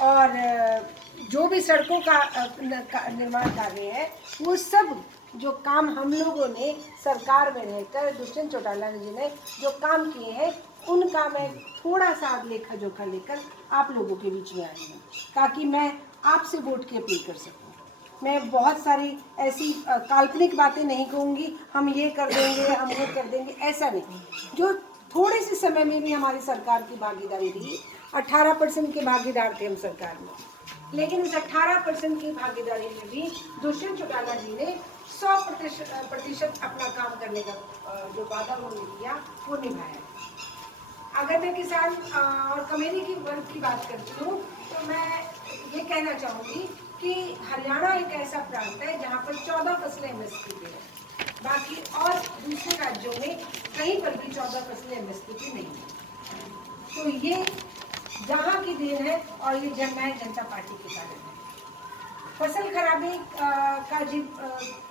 और जो भी सड़कों का निर्माण कार्य है वो सब जो काम हम लोगों ने सरकार में रहकर दुष्यंत चौटाला जी ने जो काम किए हैं उनका मैं थोड़ा सा लेखा जोखा लेकर आप लोगों के बीच में आई हूँ, ताकि मैं आपसे वोट की अपील कर सकूँ। मैं बहुत सारी ऐसी काल्पनिक बातें नहीं कहूँगी, हम ये कर देंगे, हम वो कर देंगे, ऐसा नहीं। जो थोड़े से समय में भी हमारी सरकार की भागीदारी रही, 18% के भागीदार थे हम सरकार में, लेकिन इस 18% की भागीदारी में भी दुष्यंत चौटाला जी ने 100% अपना काम करने का जो वादा उन्होंने किया वो निभाया। अगर मैं किसान और कम्युनिटी वर्ग की बात करती हूँ तो मैं ये कहना चाहूँगी कि हरियाणा एक ऐसा प्रांत है जहाँ पर 14 फसलें एमएसपी पे है, बाकी और दूसरे राज्यों में कहीं पर भी 14 फसलें एमएसपी पे नहीं है। तो ये जहाँ की देन है और ये जननायक जनता पार्टी के कारण है। फसल खराबे का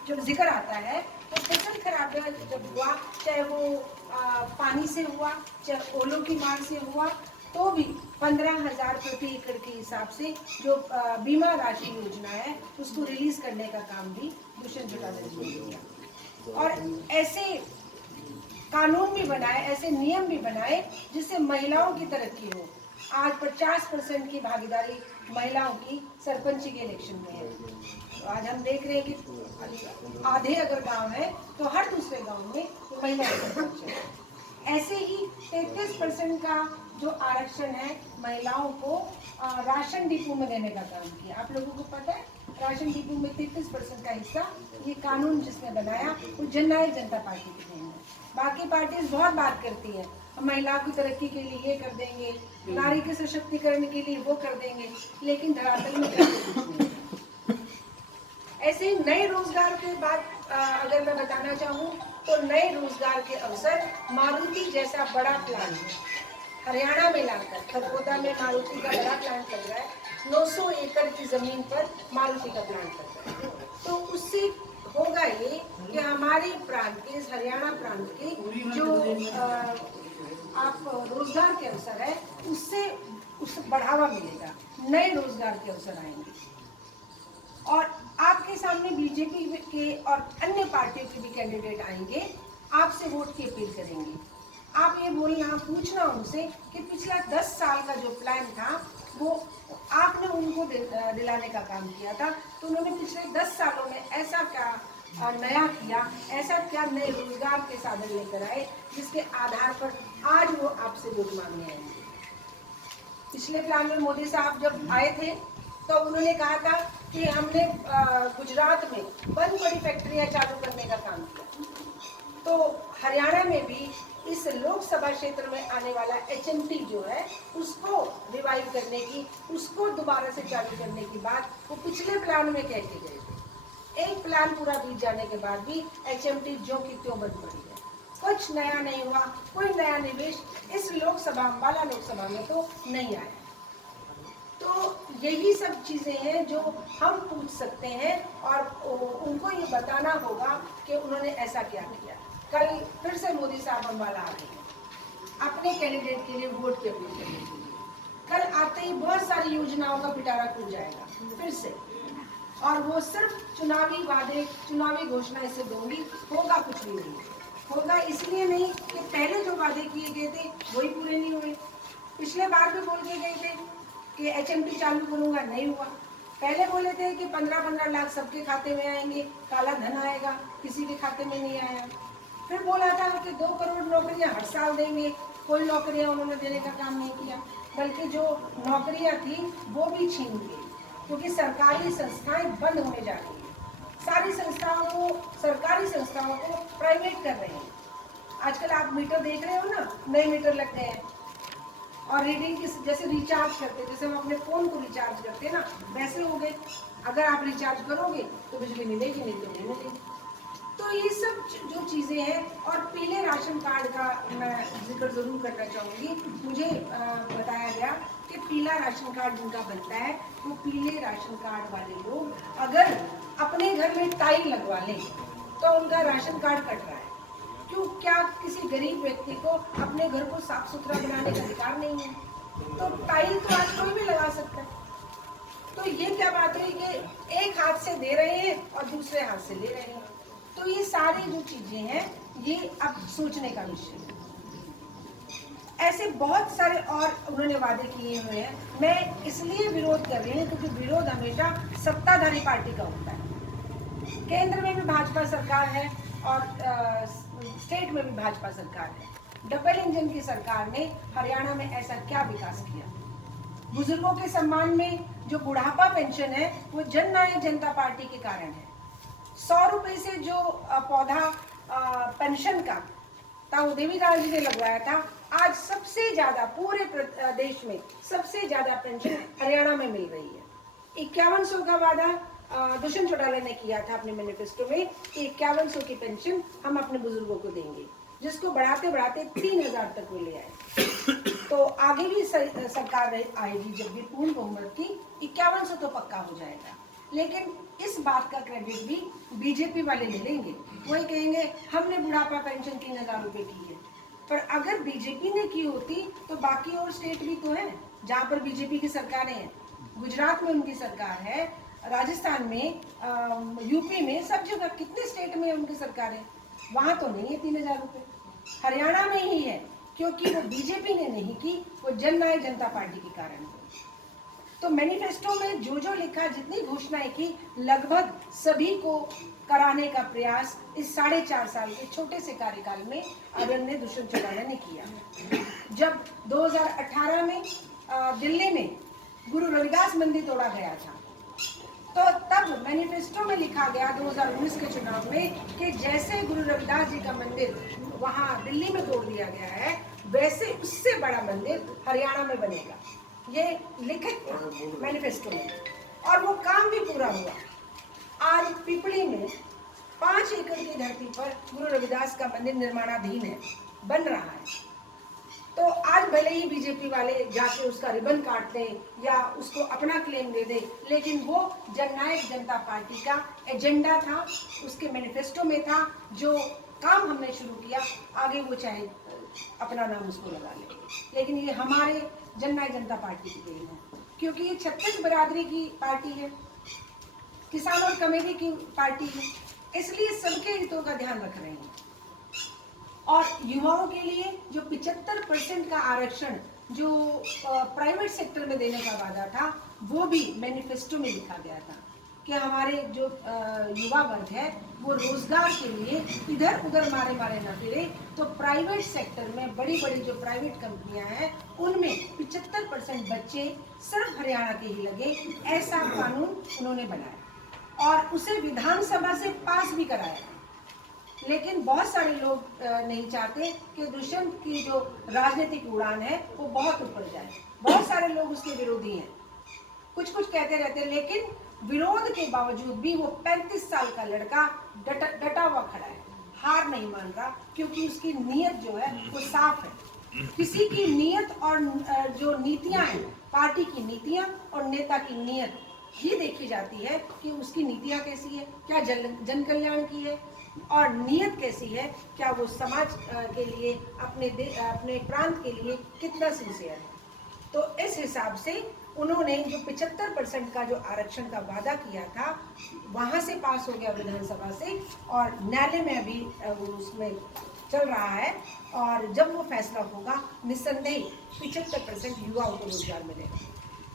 जब जिक्र आता है तो फसल खराबे जब हुआ, चाहे वो पानी से हुआ, चाहे ओलों की मार से हुआ, तो भी 15,000 प्रति एकड़ के हिसाब से जो बीमा राशि योजना है उसको रिलीज करने का काम भी दुष्यंत चौटाला जी ने किया। और ऐसे कानून भी बनाए, ऐसे नियम भी बनाए जिससे महिलाओं की तरक्की हो। आज 50% की भागीदारी महिलाओं की सरपंची के इलेक्शन में है। तो आज हम देख रहे हैं कि आधे अगर गांव है तो हर दूसरे गांव में तो महिला सरपंच है। ऐसे ही 33% का जो आरक्षण है महिलाओं को राशन डिपो में देने का काम किया। आप लोगों को पता है राशन डिपो में 33% का हिस्सा ये कानून जिसने बनाया वो जननायक जनता पार्टी की देन है। बाकी पार्टीज बहुत बात करती है, हम महिलाओं की तरक्की के लिए ये कर देंगे, नारी के सशक्तिकरण के लिए वो कर देंगे, लेकिन धरातल में कुछ नहीं। ऐसे ही नए रोजगार के बाद अगर मैं बताना चाहूँ तो नए रोजगार के अवसर मारुति जैसा बड़ा प्लान हरियाणा में लाकर, खरगोदा में मारुति का बड़ा प्लांट लग रहा है, 900 एकड़ की जमीन पर मारुति का प्लांट लग रहा है। तो उससे होगा ये कि हमारे प्रांत के, इस हरियाणा प्रांत के जो आप रोजगार के अवसर है उससे बढ़ावा मिलेगा, नए रोजगार के अवसर आएंगे। और आपके सामने बीजेपी के और अन्य पार्टियों के भी कैंडिडेट आएंगे, आपसे वोट की अपील करेंगे। आप ये बोलना, पूछना उनसे कि पिछला 10 साल का जो प्लान था वो आपने उनको दिलाने का काम किया था, तो उन्होंने पिछले 10 सालों में ऐसा क्या नया किया, ऐसा क्या नए रोजगार के साधन लेकर आए जिसके आधार पर आज वो आपसे वोट मांगने आएंगे। पिछले प्लान में मोदी साहब जब आए थे तो उन्होंने कहा था कि हमने गुजरात में बंद पड़ी फैक्ट्रियां चालू करने का काम किया, तो हरियाणा में भी इस लोकसभा क्षेत्र में आने वाला HMT जो है उसको रिवाइव करने की, उसको दोबारा से चालू करने की बात वो पिछले प्लान में कह के गए थे। एक प्लान पूरा बीत जाने के बाद भी HMT जो की त्यों बंद पड़ी है, कुछ नया नहीं हुआ, कोई नया निवेश इस लोकसभा, अम्बाला लोकसभा में तो नहीं आया। तो यही सब चीजें हैं जो हम पूछ सकते हैं और उनको ये बताना होगा कि उन्होंने ऐसा क्या किया। कल फिर से मोदी साहब अम्बाला आ गए अपने कैंडिडेट के लिए वोट की अपील करने के लिए। कल आते ही बहुत सारी योजनाओं का पिटारा खुल जाएगा फिर से, और वो सिर्फ चुनावी वादे, चुनावी घोषणा इसे दूंगी, होगा कुछ भी नहीं। होगा इसलिए नहीं कि पहले जो वादे किए गए थे वही पूरे नहीं हुए। पिछले बार भी बोल के गए थे कि HMT चालू करूंगा, नहीं हुआ। पहले बोले थे कि 15-15 लाख सबके खाते में आएंगे, काला धन आएगा, किसी के खाते में नहीं आया। फिर बोला था कि 2 करोड़ नौकरियां हर साल देंगे, कोई नौकरियां उन्होंने देने का काम नहीं किया, बल्कि जो नौकरियां थी वो भी छीन ली, क्योंकि सरकारी संस्थाएं बंद होने जा रही है। सारी संस्थाओं को, सरकारी संस्थाओं को प्राइवेट कर रहे हैं। आजकल आप मीटर देख रहे हो ना, नए मीटर लग गए हैं, और रीडिंग की जैसे रिचार्ज करते, जैसे हम अपने फोन को रिचार्ज करते हैं ना, वैसे हो गए। अगर आप रिचार्ज करोगे तो बिजली मिलेगी, नहीं तो नहीं मिलेगी। तो ये सब जो चीज़ें हैं, और पीले राशन कार्ड का मैं जिक्र ज़रूर करना चाहूँगी। मुझे बताया गया कि पीला राशन कार्ड जिनका बनता है वो पीले राशन कार्ड वाले लोग अगर अपने घर में टाइल लगवा लें तो उनका राशन कार्ड कट रहा है। क्यों? क्या किसी गरीब व्यक्ति को अपने घर को साफ सुथरा बनाने का अधिकार नहीं है? तो टाइल तो आज कोई भी लगा सकता है। हाथ से दे रहे हैं और दूसरे हाथ से ले रहे हैं। तो ये सारी जो चीजें हैं ये अब सोचने का विषय है। ऐसे बहुत सारे और उन्होंने वादे किए हुए हैं। मैं इसलिए विरोध कर रही हूँ क्योंकि विरोध हमेशा सत्ताधारी पार्टी का होता है। केंद्र में भी भाजपा सरकार है और स्टेट में भी भाजपा सरकार है। डबल इंजन की सरकार ने हरियाणा में ऐसा क्या विकास किया? बुजुर्गों के सम्मान में जो बुढ़ापा पेंशन है वो जन नायक जनता पार्टी के कारण है। 100 रुपए से जो पौधा पेंशन का ताऊ देवीदास जी ने लगवाया था, आज सबसे ज्यादा पूरे देश में सबसे ज्यादा पेंशन हरियाणा में मिल रही है। 5100 का वादा दुष्यंत चौटाला ने किया था अपने मैनिफेस्टो में कि 5100 की पेंशन हम अपने बुजुर्गों को देंगे, जिसको बढ़ाते बढ़ाते 3000 तक वो ले आए। तो आगे भी सरकार आएगी जब भी पूर्ण बहुमत की, 5100 तो पक्का हो जाएगा। लेकिन इस बात का क्रेडिट भी बीजेपी वाले ले लेंगे। वही कहेंगे हमने बुढ़ापा पेंशन 3000 रुपए की है। पर अगर बीजेपी ने की होती तो बाकी और स्टेट भी तो है जहाँ पर बीजेपी की सरकारें हैं। गुजरात में उनकी सरकार है, राजस्थान में, यूपी में, सब जगह कितने स्टेट में उनकी सरकार है, वहाँ तो नहीं है 3000 रुपये। हरियाणा में ही है क्योंकि वो बीजेपी ने नहीं की, वो जन नायक जनता पार्टी के कारण है। तो मैनिफेस्टो में जो जो लिखा, जितनी घोषणाएं की, लगभग सभी को कराने का प्रयास इस 4.5 साल के छोटे से कार्यकाल में आदरणीय दुष्यंत चौटाला ने किया। जब 2018 में दिल्ली में गुरु रविदास मंदिर तोड़ा गया था, तो तब मैनिफेस्टो में लिखा गया 2019 के चुनाव में कि जैसे गुरु रविदास जी का मंदिर वहाँ दिल्ली में तोड़ दिया गया है, वैसे उससे बड़ा मंदिर हरियाणा में बनेगा। ये लिखित था मैनिफेस्टो में और वो काम भी पूरा हुआ। आज पिपली में 5 एकड़ की धरती पर गुरु रविदास का मंदिर निर्माणाधीन है, बन रहा है। तो आज भले ही बीजेपी वाले जाके उसका रिबन काट दें या उसको अपना क्लेम दे दें, लेकिन वो जननायक जनता पार्टी का एजेंडा था, उसके मैनिफेस्टो में था। जो काम हमने शुरू किया, आगे वो चाहे अपना नाम उसको लगा ले, लेकिन ये हमारे जननायक जनता पार्टी की देन है, क्योंकि ये 36 बरादरी की पार्टी है, किसान और कमेटी की पार्टी है, इसलिए सबके हितों का ध्यान रख रहे हैं। और युवाओं के लिए जो 75% का आरक्षण जो प्राइवेट सेक्टर में देने का वादा था, वो भी मैनिफेस्टो में लिखा गया था कि हमारे जो युवा वर्ग है वो रोजगार के लिए इधर उधर मारे मारे ना फिरे। तो प्राइवेट सेक्टर में बड़ी बड़ी जो प्राइवेट कंपनियां हैं उनमें 75% बच्चे सिर्फ हरियाणा के ही लगे, ऐसा कानून उन्होंने बनाया और उसे विधानसभा से पास भी कराया। लेकिन बहुत सारे लोग नहीं चाहते कि दुष्यंत की जो राजनीतिक उड़ान है वो बहुत ऊपर जाए। बहुत सारे लोग उसके विरोधी हैं, कुछ कुछ कहते रहते हैं, लेकिन विरोध के बावजूद भी वो 35 साल का लड़का डटा हुआ खड़ा है, हार नहीं मान रहा, क्योंकि उसकी नीयत जो है वो साफ है। किसी की नीयत और जो नीतियां हैं, पार्टी की नीतियां और नेता की नीयत ये देखी जाती है कि उसकी नीतियां कैसी है, क्या जन कल्याण की है, और नीयत कैसी है, क्या वो समाज के लिए, अपने प्रांत के लिए कितना सिंसियर है। तो इस हिसाब से उन्होंने जो 75% का जो आरक्षण का वादा किया था, वहां से पास हो गया विधानसभा से और न्यायालय में अभी उसमें चल रहा है। और जब वो फैसला होगा, निस्संदेह 75% युवाओं को रोजगार मिलेगा।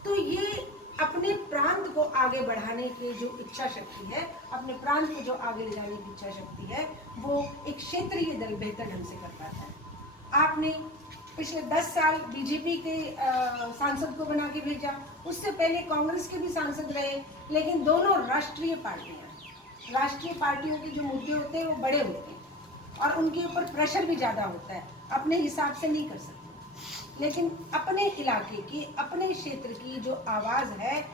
तो ये अपने प्रांत को आगे बढ़ाने की जो इच्छा शक्ति है, अपने प्रांत को जो आगे ले जाने की इच्छा शक्ति है, वो एक क्षेत्रीय दल बेहतर ढंग से कर पाता है। आपने पिछले 10 साल बीजेपी के सांसद को बना के भेजा, उससे पहले कांग्रेस के भी सांसद रहे, लेकिन दोनों राष्ट्रीय पार्टियां, राष्ट्रीय पार्टियों के जो मुद्दे होते हैं वो बड़े होते हैं और उनके ऊपर प्रेशर भी ज़्यादा होता है, अपने हिसाब से नहीं कर सकते। लेकिन अपने इलाके की, अपने क्षेत्र की जो आवाज़ है,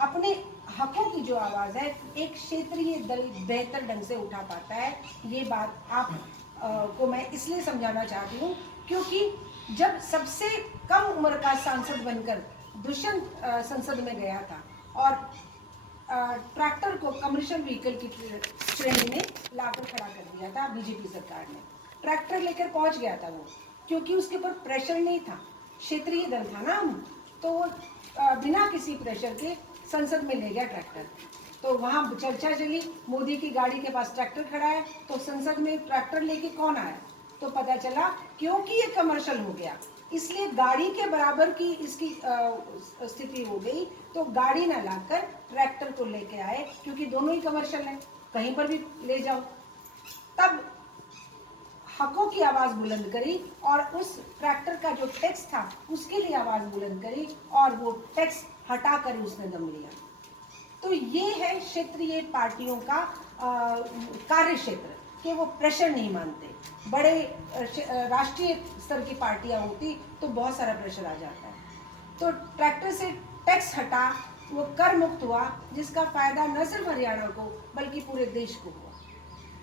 अपने हकों की जो आवाज़ है, एक क्षेत्रीय दल बेहतर ढंग से उठा पाता है। ये बात आप को मैं इसलिए समझाना चाहती हूँ क्योंकि जब सबसे कम उम्र का सांसद बनकर दुष्यंत संसद में गया था और ट्रैक्टर को कमर्शियल व्हीकल की श्रेणी में लाकर खड़ा कर दिया था बीजेपी सरकार ने, ट्रैक्टर लेकर पहुंच गया था वो, क्योंकि उसके ऊपर प्रेशर नहीं था, क्षेत्रीय दल था ना हम, तो बिना किसी प्रेशर के संसद में ले गया ट्रैक्टर। तो वहाँ चर्चा चली, मोदी की गाड़ी के पास ट्रैक्टर खड़ा है, तो संसद में ट्रैक्टर लेके कौन आया? तो पता चला क्योंकि ये कमर्शियल हो गया, इसलिए गाड़ी के बराबर की इसकी स्थिति हो गई, तो गाड़ी ना लाकर ट्रैक्टर को लेके आए, क्योंकि दोनों ही कमर्शियल हैं, कहीं पर भी ले जाओ। तब हकों की आवाज बुलंद करी और उस ट्रैक्टर का जो टैक्स था उसके लिए आवाज बुलंद करी और वो टैक्स हटाकर उसने दम लिया। तो ये है क्षेत्रीय पार्टियों का कार्य क्षेत्र कि वो प्रेशर नहीं मानते। बड़े राष्ट्रीय स्तर की पार्टियां होती तो बहुत सारा प्रेशर आ जाता है। तो ट्रैक्टर से टैक्स हटा, वो कर मुक्त हुआ, जिसका फायदा न सिर्फ हरियाणा को बल्कि पूरे देश को हुआ।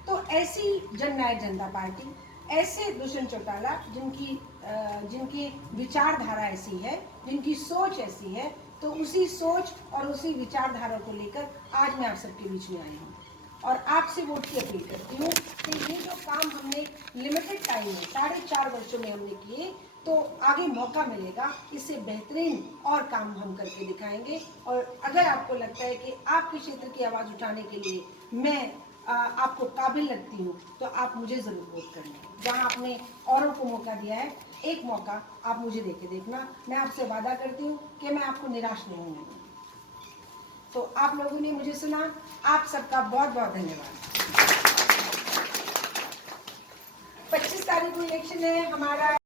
तो ऐसी जननायक जनता पार्टी, ऐसे दुष्यंत चौटाला जिनकी विचारधारा ऐसी है, जिनकी सोच ऐसी है, तो उसी सोच और उसी विचारधारा को लेकर आज मैं आप सबके बीच में आई हूँ और आपसे वोट की अपील करती हूँ कि ये जो काम हमने लिमिटेड टाइम में 4.5 वर्षों में हमने किए, तो आगे मौका मिलेगा, इससे बेहतरीन और काम हम करके दिखाएंगे। और अगर आपको लगता है कि आपके क्षेत्र की आवाज़ उठाने के लिए मैं आपको काबिल लगती हूँ, तो आप मुझे ज़रूर वोट करना। जहाँ आपने औरों को मौका दिया है, एक मौका आप मुझे देके देखना। मैं आपसे वादा करती हूँ कि मैं आपको निराश नहीं होने दूँगी। तो आप लोगों ने मुझे सुना, आप सबका बहुत बहुत धन्यवाद। 25 तारीख को इलेक्शन है हमारा।